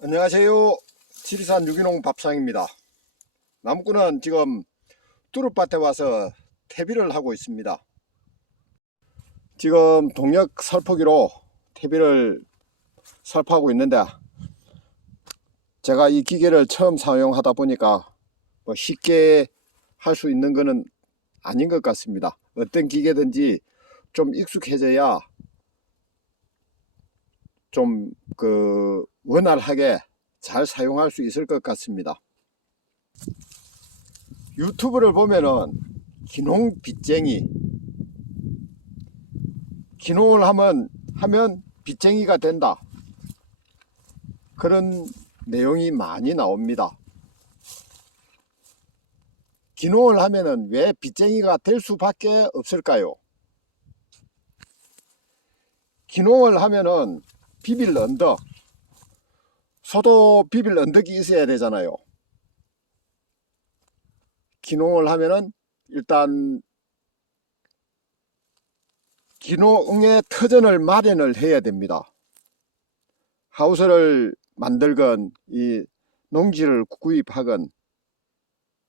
안녕하세요. 지리산 유기농 밥상입니다. 나무꾼은 지금 뚜루밭에 와서 퇴비를 하고 있습니다. 지금 동력 살포기로 퇴비를 살포하고 있는데, 제가 이 기계를 처음 사용하다 보니까 쉽게 할 수 있는 것은 아닌 것 같습니다. 어떤 기계든지 좀 익숙해져야 좀 원활하게 잘 사용할 수 있을 것 같습니다. 유튜브를 보면은 기농 빚쟁이, 기농을 하면 빚쟁이가 된다, 그런 내용이 많이 나옵니다. 기농을 하면은 왜 빚쟁이가 될 수밖에 없을까요? 기농을 하면은 비빌 언덕, 소도 비빌 언덕이 있어야 되잖아요. 기농을 하면은 일단 기농의 터전을 마련을 해야 됩니다. 하우스를 만들건 이 농지를 구입하건,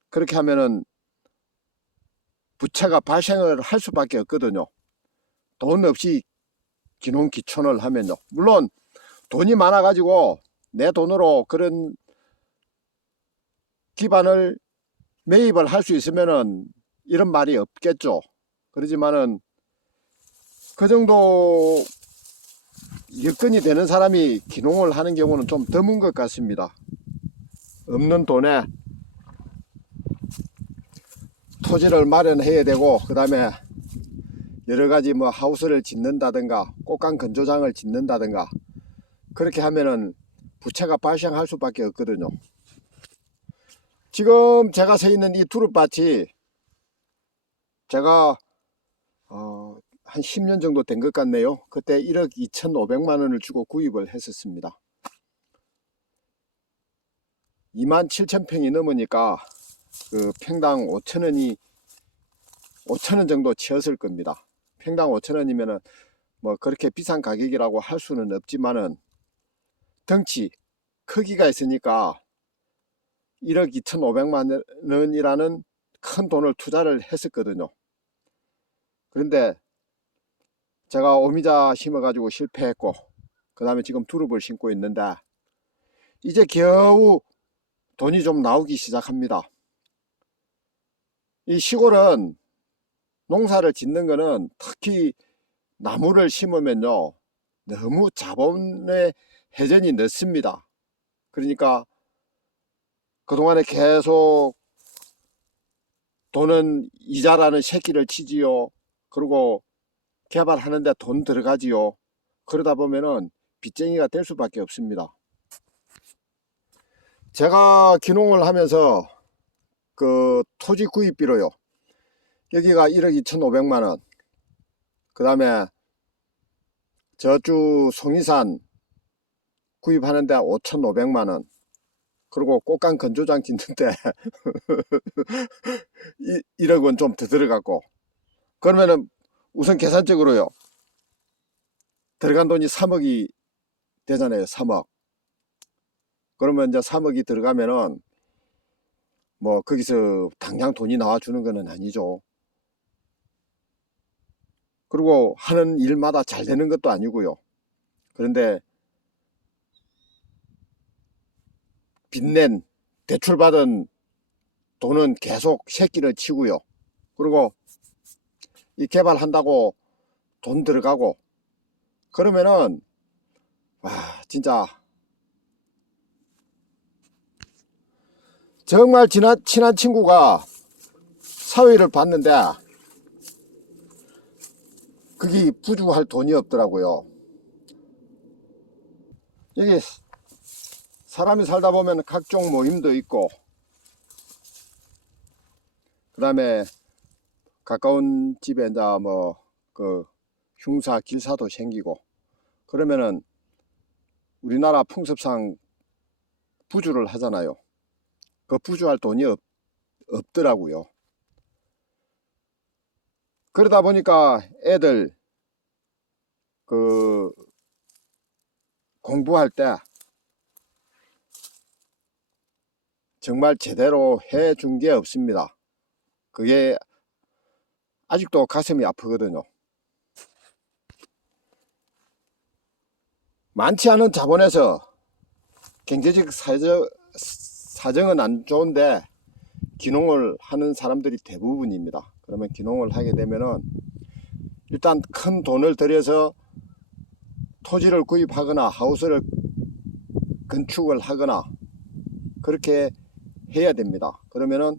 그렇게 하면은 부채가 발생을 할 수밖에 없거든요. 돈 없이 기농 기촌을 하면요. 물론 돈이 많아 가지고 내 돈으로 그런 기반을 매입을 할 수 있으면은 이런 말이 없겠죠. 그러지만은 그 정도 여건이 되는 사람이 기농을 하는 경우는 좀 드문 것 같습니다. 없는 돈에 토지를 마련해야 되고, 그 다음에 여러가지 하우스를 짓는다든가 꽃감 건조장을 짓는다든가, 그렇게 하면은 부채가 발생할 수밖에 없거든요. 지금 제가 서 있는 이 두릅밭이 제가 한 10년 정도 된 것 같네요. 그때 1억 2,500만 원을 주고 구입을 했었습니다. 27,000평이 넘으니까 그 평당 5,000원 정도 치었을 겁니다. 평당 5,000원이면은 그렇게 비싼 가격이라고 할 수는 없지만은 덩치 크기가 있으니까 1억 2,500만 원이라는 큰 돈을 투자를 했었거든요. 그런데 제가 오미자 심어가지고 실패했고, 그 다음에 지금 두릅을 심고 있는데 이제 겨우 돈이 좀 나오기 시작합니다. 이 시골은 농사를 짓는 거는, 특히 나무를 심으면요, 너무 자본의 회전이 늦습니다. 그러니까 그동안에 계속 돈은 이자라는 새끼를 치지요. 그리고 개발하는데 돈 들어가지요. 그러다 보면은 빚쟁이가 될 수밖에 없습니다. 제가 기농을 하면서 그 토지 구입비로요, 여기가 1억 2,500만 원, 그 다음에 저주 송이산 구입하는데 5,500만 원, 그리고 꽃감 건조장 짓는데 1억 원 좀 더 들어갔고, 그러면은 우선 계산적으로요, 들어간 돈이 3억이 되잖아요. 3억. 그러면 이제 3억이 들어가면은 거기서 당장 돈이 나와주는 거는 아니죠. 그리고 하는 일마다 잘 되는 것도 아니고요. 그런데 빚낸, 대출받은 돈은 계속 새끼를 치고요. 그리고 이 개발한다고 돈 들어가고, 그러면은 와, 진짜 정말 친한 친구가 사회를 봤는데 그게 부주할 돈이 없더라고요. 여기 사람이 살다 보면 각종 모임도 있고, 그 다음에 가까운 집에 이제 흉사 길사도 생기고, 그러면은 우리나라 풍습상 부주를 하잖아요. 그 부주할 돈이 없더라고요. 그러다 보니까 애들 그 공부할 때 정말 제대로 해준 게 없습니다. 그게 아직도 가슴이 아프거든요. 많지 않은 자본에서 경제적 사정은 안 좋은데 귀농을 하는 사람들이 대부분입니다. 그러면 귀농을 하게 되면은 일단 큰 돈을 들여서 토지를 구입하거나 하우스를 건축을 하거나 그렇게 해야 됩니다. 그러면은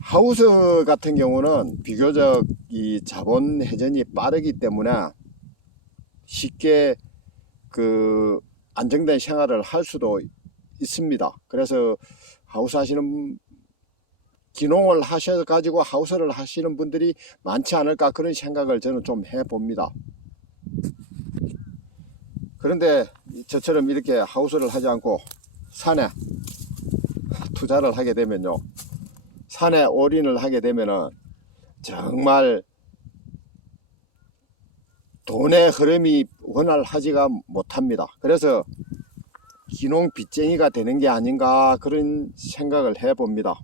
하우스 같은 경우는 비교적 이 자본 회전이 빠르기 때문에 쉽게 그 안정된 생활을 할 수도 있습니다. 그래서 하우스 하시는 귀농을 하셔 가지고 하우스를 하시는 분들이 많지 않을까 그런 생각을 저는 좀 해봅니다. 그런데 저처럼 이렇게 하우스를 하지 않고 산에 투자를 하게 되면요, 산에 올인을 하게 되면은 정말 돈의 흐름이 원활하지가 못합니다. 그래서 귀농 빚쟁이가 되는 게 아닌가 그런 생각을 해봅니다.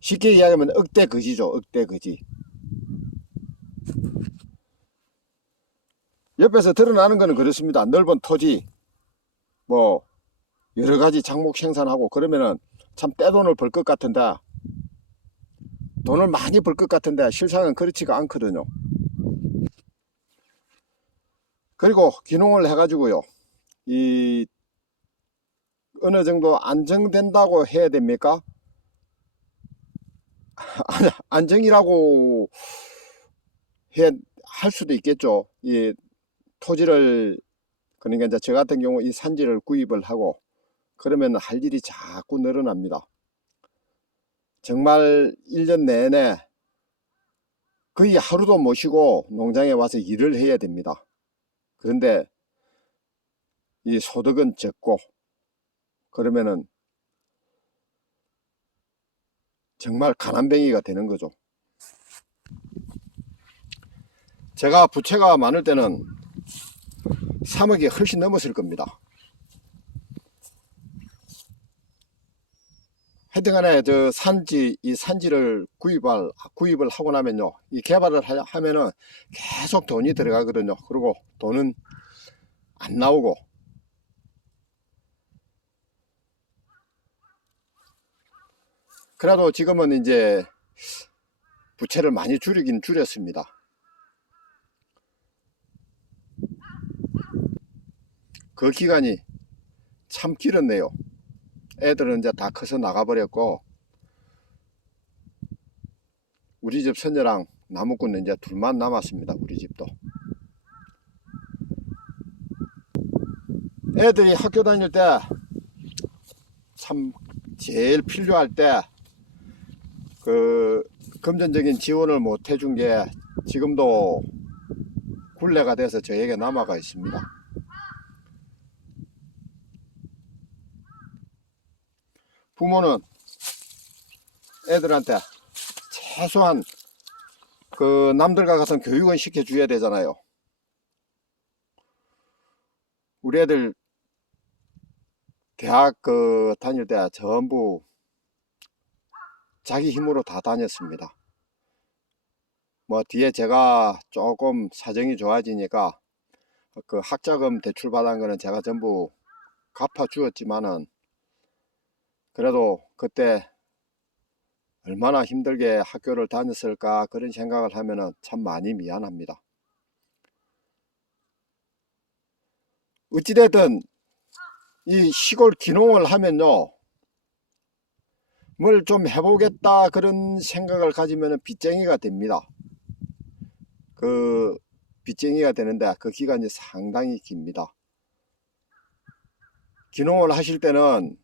쉽게 이야기하면 억대 거지죠. 억대 거지. 옆에서 드러나는 것은 그렇습니다. 넓은 토지 뭐 여러가지 작목 생산하고 그러면은 참 떼돈을 벌 것 같은데, 돈을 많이 벌 것 같은데 실상은 그렇지가 않거든요. 그리고 귀농을 해 가지고요, 이 어느 정도 안정된다고 해야 됩니까? 안정이라고 할 수도 있겠죠. 이 토지를, 그러니까 이제 저 같은 경우 이 산지를 구입을 하고 그러면 할 일이 자꾸 늘어납니다. 정말 1년 내내 거의 하루도 못 쉬고 농장에 와서 일을 해야 됩니다. 그런데 이 소득은 적고 그러면은 정말 가난뱅이가 되는 거죠. 제가 부채가 많을 때는 3억이 훨씬 넘었을 겁니다. 하여튼간에 저 이 산지를 구입을 하고 나면요, 이 개발을 하면은 계속 돈이 들어가거든요. 그리고 돈은 안 나오고, 그래도 지금은 이제 부채를 많이 줄이긴 줄였습니다. 그 기간이 참 길었네요. 애들은 이제 다 커서 나가버렸고 우리 집 손녀랑 나무꾼은 이제 둘만 남았습니다. 우리 집도. 애들이 학교 다닐 때 참 제일 필요할 때 그 금전적인 지원을 못 해준 게 지금도 굴레가 돼서 저에게 남아가 있습니다. 부모는 애들한테 최소한 그 남들과 같은 교육은 시켜줘야 되잖아요. 우리 애들 대학 다닐 때 전부 자기 힘으로 다 다녔습니다. 뭐 뒤에 제가 조금 사정이 좋아지니까 그 학자금 대출 받은 거는 제가 전부 갚아 주었지만은 그래도 그때 얼마나 힘들게 학교를 다녔을까 그런 생각을 하면은 참 많이 미안합니다. 어찌됐든 이 시골 귀농을 하면요, 뭘 좀 해보겠다 그런 생각을 가지면 빚쟁이가 됩니다. 그 빚쟁이가 되는데 그 기간이 상당히 깁니다. 귀농을 하실 때는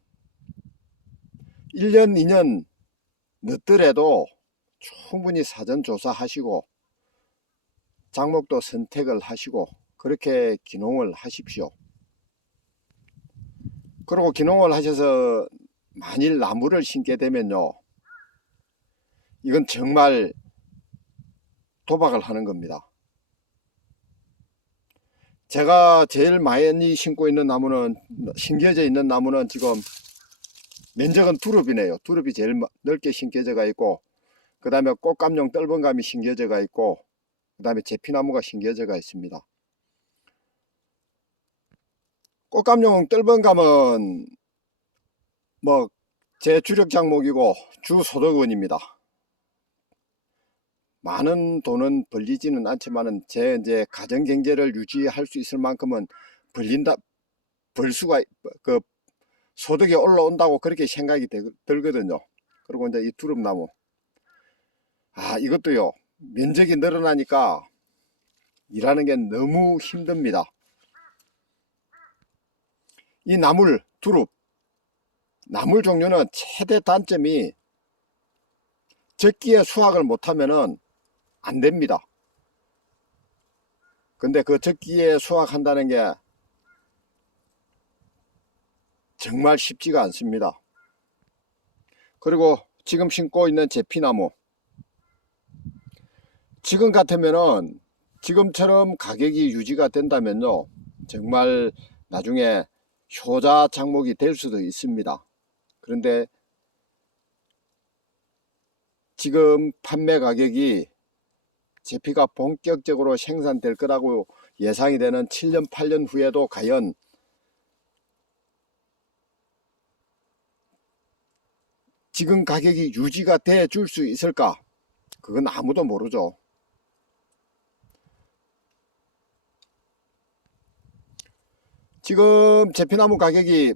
1년 2년 늦더라도 충분히 사전조사 하시고 작목도 선택을 하시고 그렇게 귀농을 하십시오. 그리고 귀농을 하셔서 만일 나무를 심게 되면요, 이건 정말 도박을 하는 겁니다. 제가 제일 많이 심고 있는 나무는, 심겨져 있는 나무는 지금 면적은 두릅이네요. 두릅이 제일 넓게 심겨져가 있고, 그 다음에 꽃감용 떫은감이 심겨져가 있고, 그 다음에 제피나무가 심겨져가 있습니다. 꽃감용 떫은감은 뭐 제 주력 작목이고 주 소득원입니다. 많은 돈은 벌리지는 않지만은 제 이제 가정 경제를 유지할 수 있을 만큼은 벌 수가, 그 소득이 올라온다고 그렇게 생각이 들거든요. 그리고 이제 이 두릅나무, 이것도요, 면적이 늘어나니까 일하는 게 너무 힘듭니다. 이 두릅 나물 종류는 최대 단점이 적기에 수확을 못하면은 안 됩니다. 근데 그 적기에 수확한다는 게 정말 쉽지가 않습니다. 그리고 지금 심고 있는 제피나무, 지금 같으면은, 지금처럼 가격이 유지가 된다면요, 정말 나중에 효자 작목이 될 수도 있습니다. 그런데 지금 판매 가격이 제피가 본격적으로 생산될 거라고 예상이 되는 7년 8년 후에도 과연 지금 가격이 유지가 돼 줄 수 있을까? 그건 아무도 모르죠. 지금 제피나무 가격이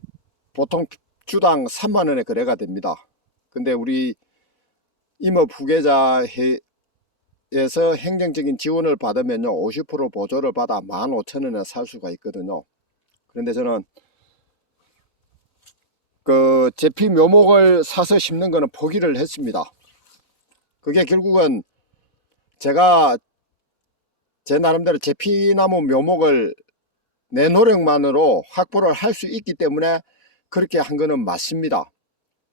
보통 주당 3만원에 거래가 됩니다. 근데 우리 임업 후계자에서 행정적인 지원을 받으면요, 50% 보조를 받아 15,000원에 살 수가 있거든요. 그런데 저는 그 제피 묘목을 사서 심는 거는 포기를 했습니다. 그게 결국은 제가 제 나름대로 제피나무 묘목을 내 노력만으로 확보를 할 수 있기 때문에 그렇게 한 거는 맞습니다.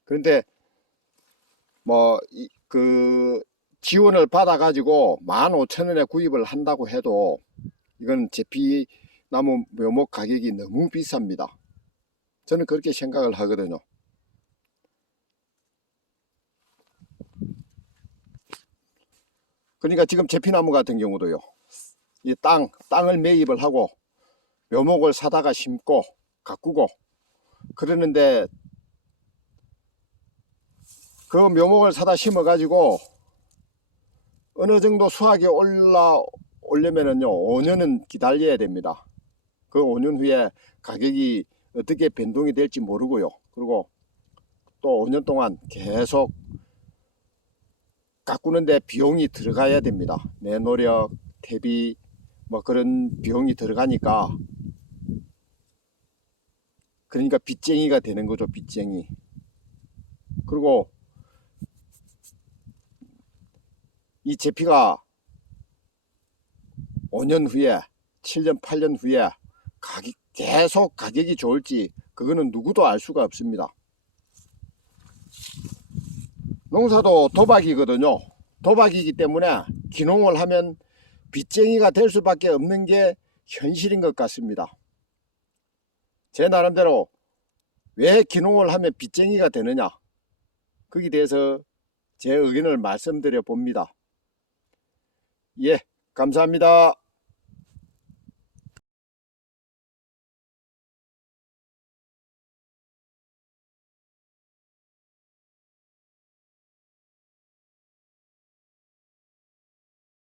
그런데 뭐 그 지원을 받아 가지고 15,000원에 구입을 한다고 해도 이건 제피나무 묘목 가격이 너무 비쌉니다. 저는 그렇게 생각을 하거든요. 그러니까 지금 제피나무 같은 경우도요, 이 땅을 매입을 하고 묘목을 사다가 심고 가꾸고 그러는데, 그 묘목을 사다 심어 가지고 어느 정도 수확이 올려면은요 5년은 기다려야 됩니다. 그 5년 후에 가격이 어떻게 변동이 될지 모르고요. 그리고 또 5년 동안 계속 가꾸는데 비용이 들어가야 됩니다. 내 노력, 퇴비, 뭐 그런 비용이 들어가니까, 그러니까 빚쟁이가 되는 거죠, 빚쟁이. 그리고 이 제피가 5년 후에, 7년, 8년 후에 계속 가격이 좋을지 그거는 누구도 알 수가 없습니다. 농사도 도박이거든요. 도박이기 때문에 기농을 하면 빚쟁이가 될 수밖에 없는 게 현실인 것 같습니다. 제 나름대로 왜 기농을 하면 빚쟁이가 되느냐, 거기에 대해서 제 의견을 말씀드려 봅니다. 예, 감사합니다.